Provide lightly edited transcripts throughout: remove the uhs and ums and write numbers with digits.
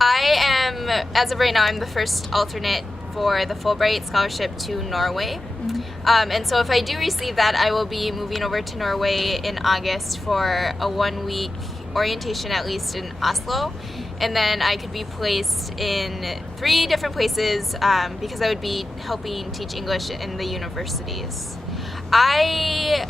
I am, as of right now, I'm the first alternate for the Fulbright Scholarship to Norway. And so if I do receive that, I will be moving over to Norway in August for a 1-week orientation, at least in Oslo. And then I could be placed in 3 different places because I would be helping teach English in the universities. I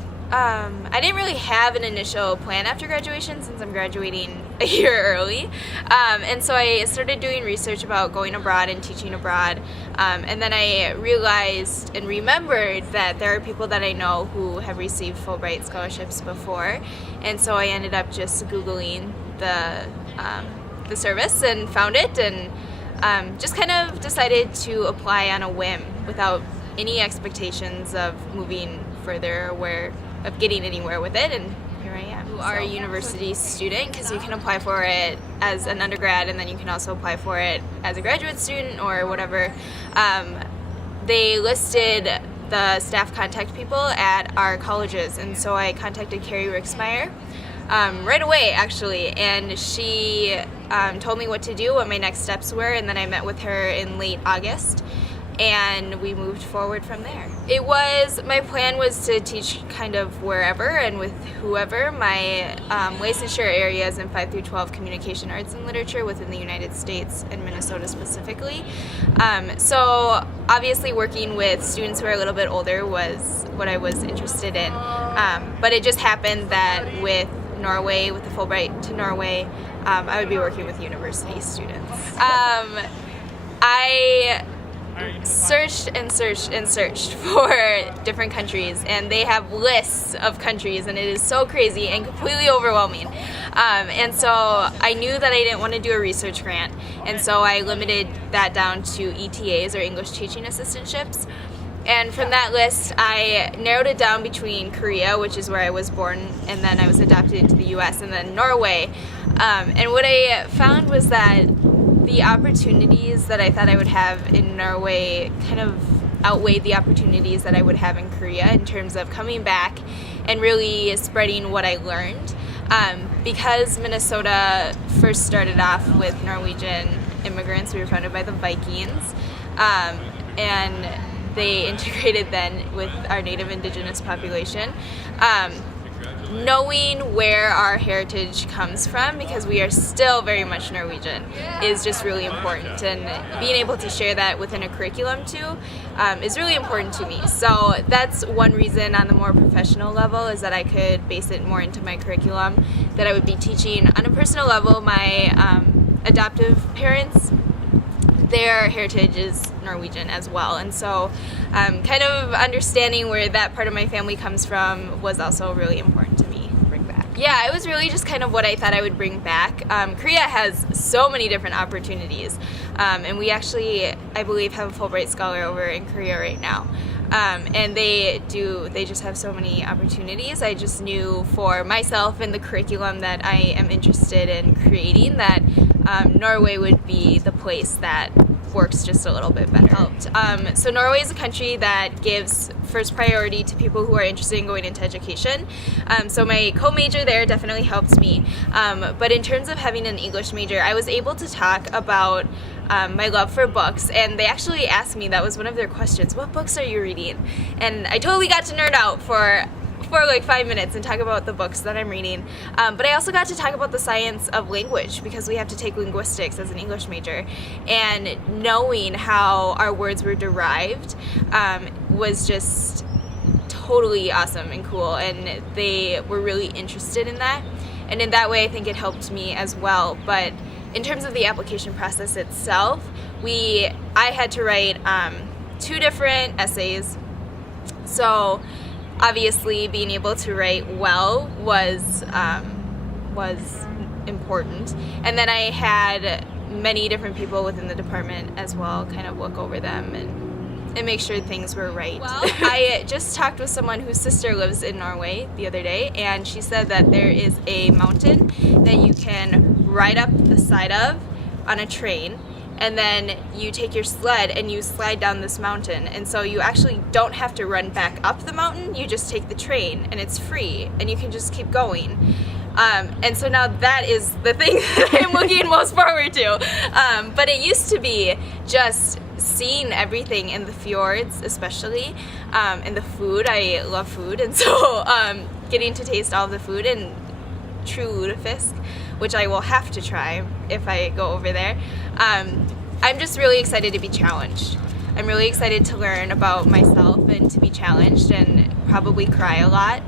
didn't really have an initial plan after graduation since I'm graduating a year early. And so I started doing research about going abroad and teaching abroad. And then I realized and remembered that there are people that I know who have received Fulbright scholarships before. And so I ended up just Googling the service and found it, and just kind of decided to apply on a whim without any expectations of moving further or of getting anywhere with it, and here I am. You are a university student because you can apply for it as an undergrad, and then you can also apply for it as a graduate student or whatever. They listed the staff contact people at our colleges, and so I contacted Carrie Rixmeyer right away, actually, and she told me what to do, what my next steps were, and then I met with her in late August, and we moved forward from there. My plan was to teach kind of wherever and with whoever. My licensure area is in 5 through 12 communication arts and literature within the United States and Minnesota specifically. So obviously working with students who are a little bit older was what I was interested in. But it just happened that with Norway, with the Fulbright to Norway, I would be working with university students. I searched and searched and searched for different countries, and they have lists of countries, and it is so crazy and completely overwhelming. And so I knew that I didn't want to do a research grant, and so I limited that down to ETAs, or English Teaching Assistantships. And from that list, I narrowed it down between Korea, which is where I was born, and then I was adopted into the US, and then Norway. And what I found was that the opportunities that I thought I would have in Norway kind of outweighed the opportunities that I would have in Korea in terms of coming back and really spreading what I learned. Because Minnesota first started off with Norwegian immigrants, we were founded by the Vikings, and they integrated then with our native indigenous population. Knowing where our heritage comes from, because we are still very much Norwegian, is just really important, and being able to share that within a curriculum too is really important to me. So that's one reason on the more professional level, is that I could base it more into my curriculum, that I would be teaching on a personal level. My adoptive parents, their heritage is Norwegian as well, and so kind of understanding where that part of my family comes from was also really important to me to bring back. Yeah, it was really just kind of what I thought I would bring back. Korea has so many different opportunities, and we actually, I believe, have a Fulbright Scholar over in Korea right now. And they just have so many opportunities. I just knew for myself and the curriculum that I am interested in creating that Norway would be the place that works just a little bit better. So Norway is a country that gives first priority to people who are interested in going into education. So my co-major there definitely helped me. But in terms of having an English major, I was able to talk about my love for books, and they actually asked me, that was one of their questions, what books are you reading? And I totally got to nerd out for like 5 minutes and talk about the books that I'm reading. But I also got to talk about the science of language, because we have to take linguistics as an English major, and knowing how our words were derived was just totally awesome and cool, and they were really interested in that, and in that way I think it helped me as well. But in terms of the application process itself, I had to write 2 different essays. So obviously being able to write well was important. And then I had many different people within the department as well kind of look over them and make sure things were right. Well, I just talked with someone whose sister lives in Norway the other day, and she said that there is a mountain that you can ride up the side of on a train, and then you take your sled and you slide down this mountain, and so you actually don't have to run back up the mountain, you just take the train and it's free and you can just keep going. And so now that is the thing that I'm looking most forward to. But it used to be just seeing everything in the fjords, especially, and the food. I love food, and so getting to taste all of the food and true lutefisk, which I will have to try if I go over there. I'm just really excited to be challenged. I'm really excited to learn about myself and to be challenged and probably cry a lot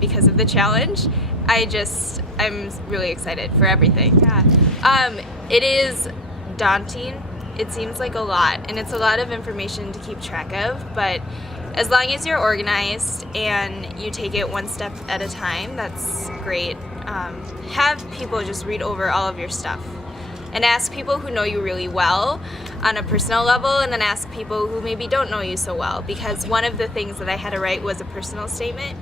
because of the challenge. I'm really excited for everything. Yeah. It is daunting. It seems like a lot, and it's a lot of information to keep track of, but as long as you're organized and you take it one step at a time, that's great. Have people just read over all of your stuff and ask people who know you really well on a personal level, and then ask people who maybe don't know you so well, because one of the things that I had to write was a personal statement,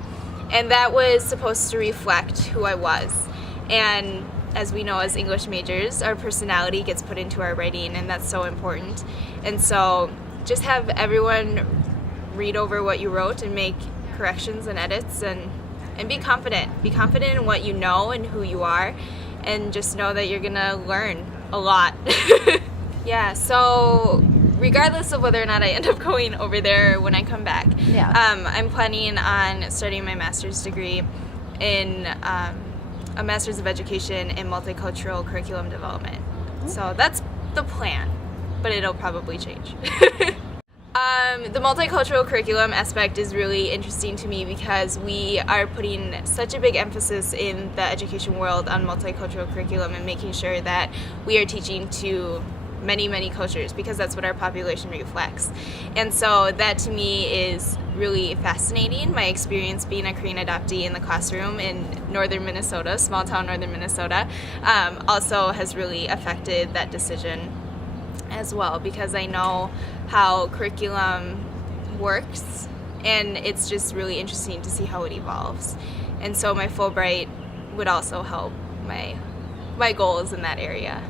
and that was supposed to reflect who I was. And as we know, as English majors, our personality gets put into our writing, and that's so important. And so just have everyone read over what you wrote and make corrections and edits, and be confident. Be confident in what you know and who you are, and just know that you're gonna learn a lot. Yeah, so regardless of whether or not I end up going over there when I come back, I'm planning on starting my master's degree in a Master's of Education in Multicultural Curriculum Development. So that's the plan, but it'll probably change. The multicultural curriculum aspect is really interesting to me because we are putting such a big emphasis in the education world on multicultural curriculum and making sure that we are teaching to many, many cultures, because that's what our population reflects. And so that to me is really fascinating. My experience being a Korean adoptee in the classroom in northern Minnesota, small town northern Minnesota, also has really affected that decision as well, because I know how curriculum works, and it's just really interesting to see how it evolves. And so my Fulbright would also help my goals in that area.